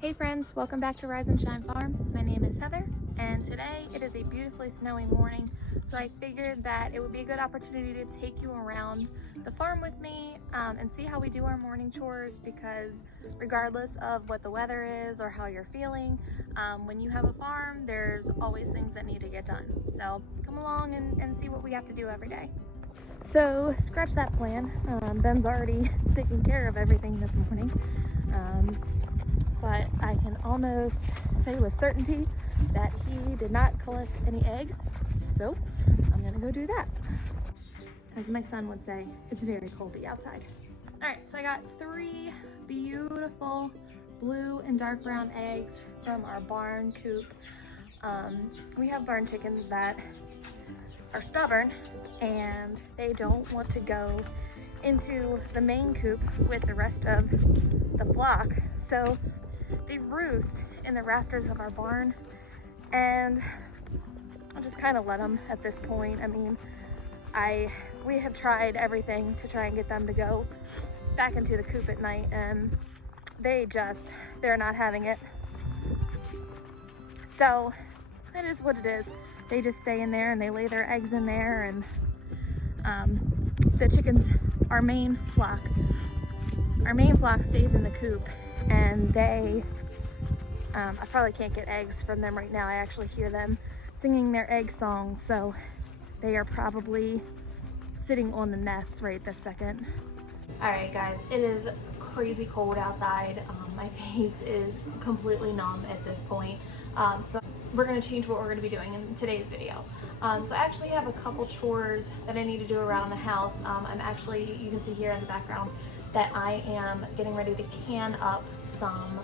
Hey friends, welcome back to Rise and Shine Farm. My name is Heather, and today it is a beautifully snowy morning, so I figured that it would be a good opportunity to take you around the farm with me and see how we do our morning chores, because regardless of what the weather is or how you're feeling, when you have a farm, there's always things that need to get done. So come along and see what we have to do every day. So scratch that plan. Ben's already taking care of everything this morning. But I can almost say with certainty that he did not collect any eggs, so I'm gonna go do that. As my son would say, it's very coldy outside. All right, so I got 3 beautiful blue and dark brown eggs from our barn coop. We have barn chickens that are stubborn and they don't want to go into the main coop with the rest of the flock. So they roost in the rafters of our barn, and I'll just kind of let them at this point. I mean, we have tried everything to try and get them to go back into the coop at night, and they're not having it. So it is what it is. They just stay in there and they lay their eggs in there, and the chickens, our main flock stays in the coop, and I probably can't get eggs from them right now. I actually hear them singing their egg song, so they are probably sitting on the nest right this second. All right, guys, it is crazy cold outside. My face is completely numb at this point. So we're gonna change what we're gonna be doing in today's video. So I actually have a couple chores that I need to do around the house. You can see here in the background that I am getting ready to can up some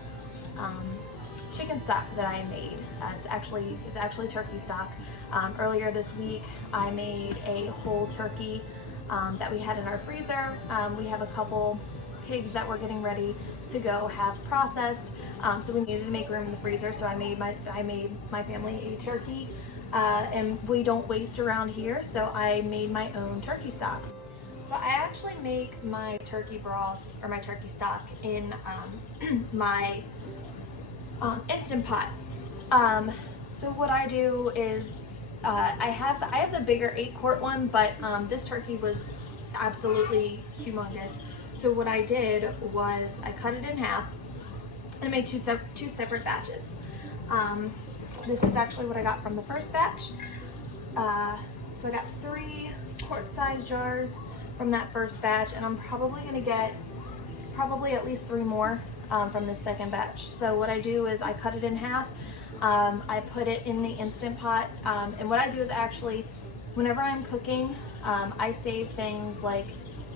chicken stock that I made. It's actually turkey stock. Earlier this week, I made a whole turkey that we had in our freezer. We have a couple pigs that we're getting ready to go have processed, so we needed to make room in the freezer. So I made my family a turkey, and we don't waste around here, so I made my own turkey stocks. So I actually make my turkey broth or my turkey stock in my Instant Pot. So what I do is I have the bigger 8-quart one, but this turkey was absolutely humongous. So what I did was I cut it in half and made two separate batches. This is actually what I got from the first batch. So I got 3 quart-sized jars from that first batch, and I'm probably gonna get at least 3 more from this second batch. So what I do is I cut it in half. I put it in the Instant Pot, and what I do is actually, whenever I'm cooking, I save things like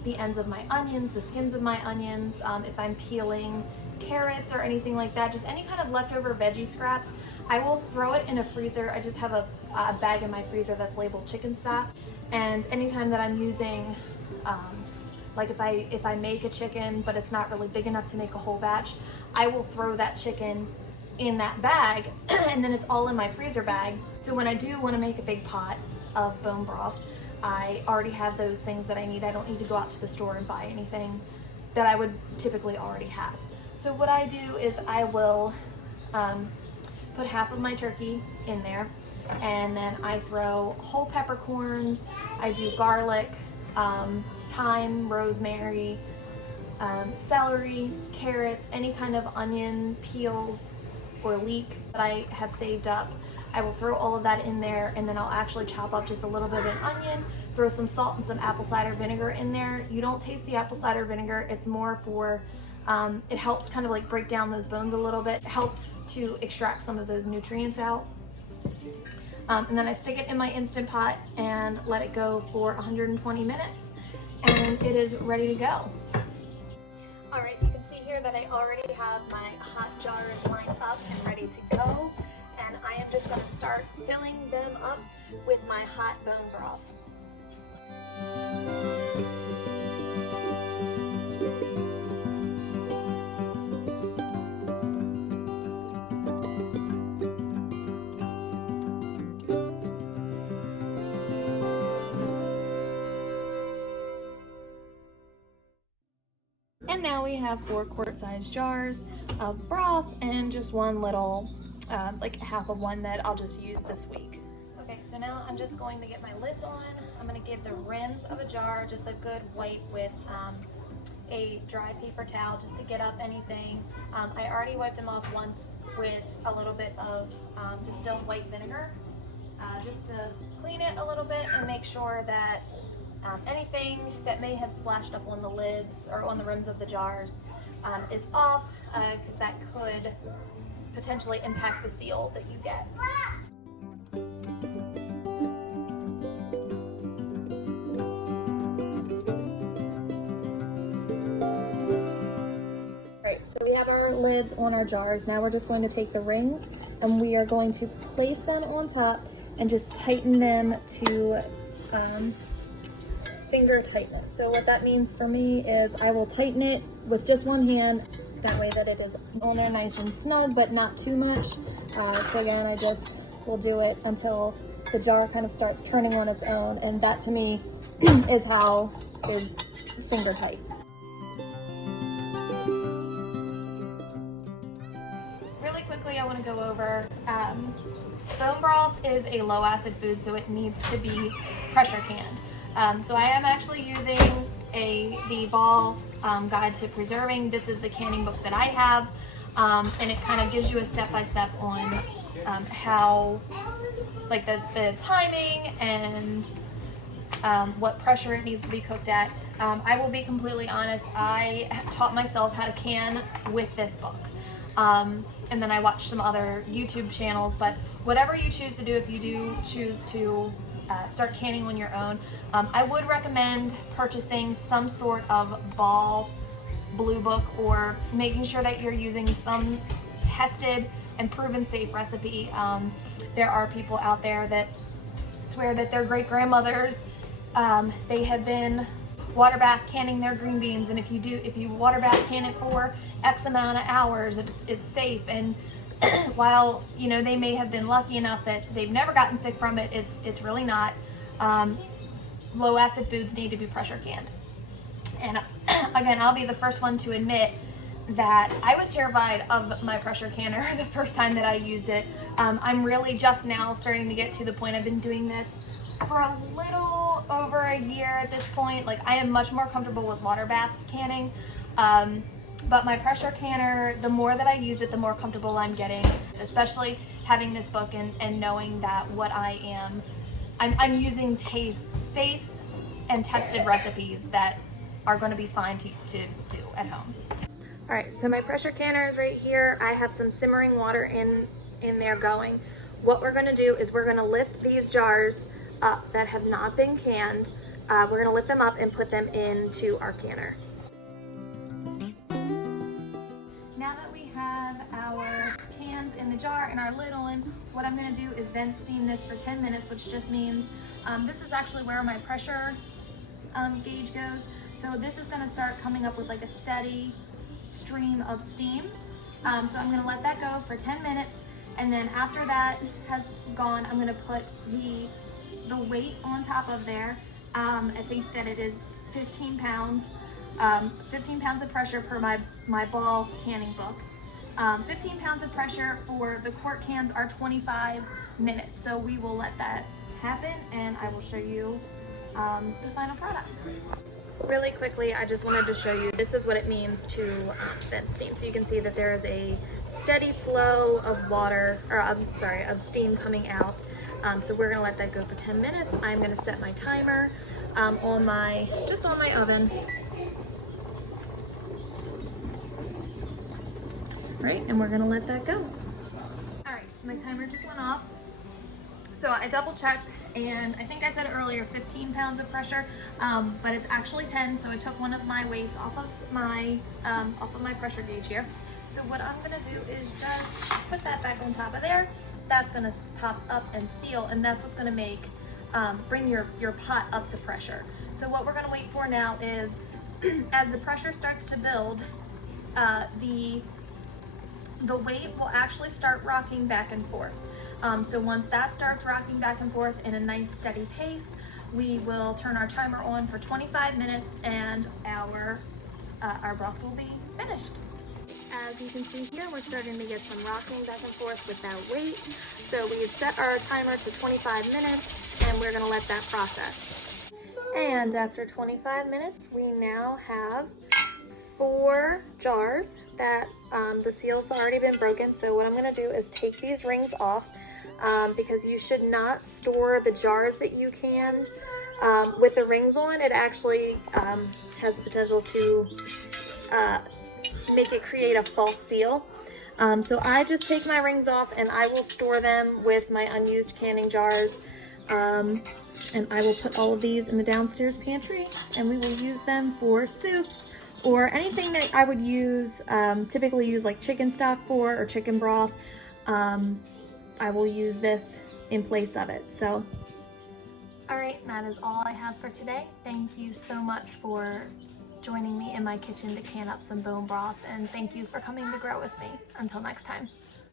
the ends of my onions, the skins of my onions, if I'm peeling carrots or anything like that, just any kind of leftover veggie scraps, I will throw it in a freezer. I just have a bag in my freezer that's labeled chicken stock, and anytime that I'm using, like if I make a chicken but it's not really big enough to make a whole batch, I will throw that chicken in that bag and then it's all in my freezer bag. So when I do want to make a big pot of bone broth, I already have those things that I need. I don't need to go out to the store and buy anything that I would typically already have. So what I do is I will put half of my turkey in there, and then I throw whole peppercorns, I do garlic, thyme, rosemary, celery, carrots, any kind of onion peels or leek that I have saved up. I will throw all of that in there, and then I'll actually chop up just a little bit of an onion, throw some salt and some apple cider vinegar in there. You don't taste the apple cider vinegar. It's more for, it helps kind of like break down those bones a little bit. It helps to extract some of those nutrients out. And then I stick it in my Instant Pot and let it go for 120 minutes, and it is ready to go. All right, you can see here that I already have my hot jars lined up and ready to go, and I am just going to start filling them up with my hot bone broth. And now we have 4 quart-sized jars. of broth and just one little, like half of one that I'll just use this week. Okay, so now I'm just going to get my lids on. I'm gonna give the rims of a jar just a good wipe with a dry paper towel just to get up anything. I already wiped them off once with a little bit of distilled white vinegar, just to clean it a little bit and make sure that anything that may have splashed up on the lids or on the rims of the jars is off, because that could potentially impact the seal that you get. So we have our lids on our jars. Now we're just going to take the rings and we are going to place them on top and just tighten them to finger tightness. So what that means for me is I will tighten it with just one hand, that way that it is on there nice and snug, but not too much. So again, I just will do it until the jar kind of starts turning on its own, and that to me is finger tight. Really quickly, I want to go over bone broth is a low acid food, so it needs to be pressure canned. So I am actually using the Ball Guide to Preserving. This is the canning book that I have, and it kind of gives you a step-by-step on how, like the timing and what pressure it needs to be cooked at. I will be completely honest, I taught myself how to can with this book. And then I watched some other YouTube channels, but whatever you choose to do, if you do choose to start canning on your own, I would recommend purchasing some sort of Ball Blue Book, or making sure that you're using some tested and proven safe recipe. There are people out there that swear that their great-grandmothers, they have been water bath canning their green beans, and if you water bath can it for X amount of hours, it's safe. And while they may have been lucky enough that they've never gotten sick from it, it's really not. Low acid foods need to be pressure canned. And again, I'll be the first one to admit that I was terrified of my pressure canner the first time that I used it. I'm really just now starting to get to the point. I've been doing this for a little over a year at this point. Like, I am much more comfortable with water bath canning, but my pressure canner, the more that I use it, the more comfortable I'm getting, especially having this book and knowing that what I'm using safe and tested recipes that are going to be fine to do at home. All right, so my pressure canner is right here. I have some simmering water in there going. What we're going to do is we're going to lift these jars up that have not been canned. We're going to lift them up and put them into our canner. Now that we have our cans in the jar and our lid on, what I'm going to do is vent steam this for 10 minutes, which just means this is actually where my pressure gauge goes. So this is going to start coming up with like a steady stream of steam. So I'm going to let that go for 10 minutes, and then after that has gone, I'm going to put the weight on top of there. I think that it is 15 pounds. 15 pounds of pressure per my Ball canning book. 15 pounds of pressure for the quart cans are 25 minutes. So we will let that happen, and I will show you the final product. Really quickly, I just wanted to show you, this is what it means to vent steam. So you can see that there is a steady flow of water, or of steam coming out. So we're gonna let that go for 10 minutes. I'm gonna set my timer on my oven. Right, and we're gonna let that go. All right, so my timer just went off. So I double checked, and I think I said earlier 15 pounds of pressure, but it's actually 10. So I took one of my weights off of my pressure gauge here. So what I'm gonna do is just put that back on top of there. That's gonna pop up and seal, and that's what's gonna bring your pot up to pressure. So what we're gonna wait for now is, as the pressure starts to build, the weight will actually start rocking back and forth. So once that starts rocking back and forth in a nice steady pace, we will turn our timer on for 25 minutes, and our broth will be finished. As you can see here, we're starting to get some rocking back and forth with that weight. So we've set our timer to 25 minutes and we're gonna let that process. And after 25 minutes, we now have 4 jars that the seal's already been broken. So what I'm gonna do is take these rings off because you should not store the jars that you canned with the rings on. It actually has the potential to make it create a false seal. So I just take my rings off and I will store them with my unused canning jars. And I will put all of these in the downstairs pantry and we will use them for soups or anything that I would use, typically use like chicken stock for or chicken broth. I will use this in place of it. So, all right, that is all I have for today. Thank you so much for joining me in my kitchen to can up some bone broth, and thank you for coming to grow with me. Until next time.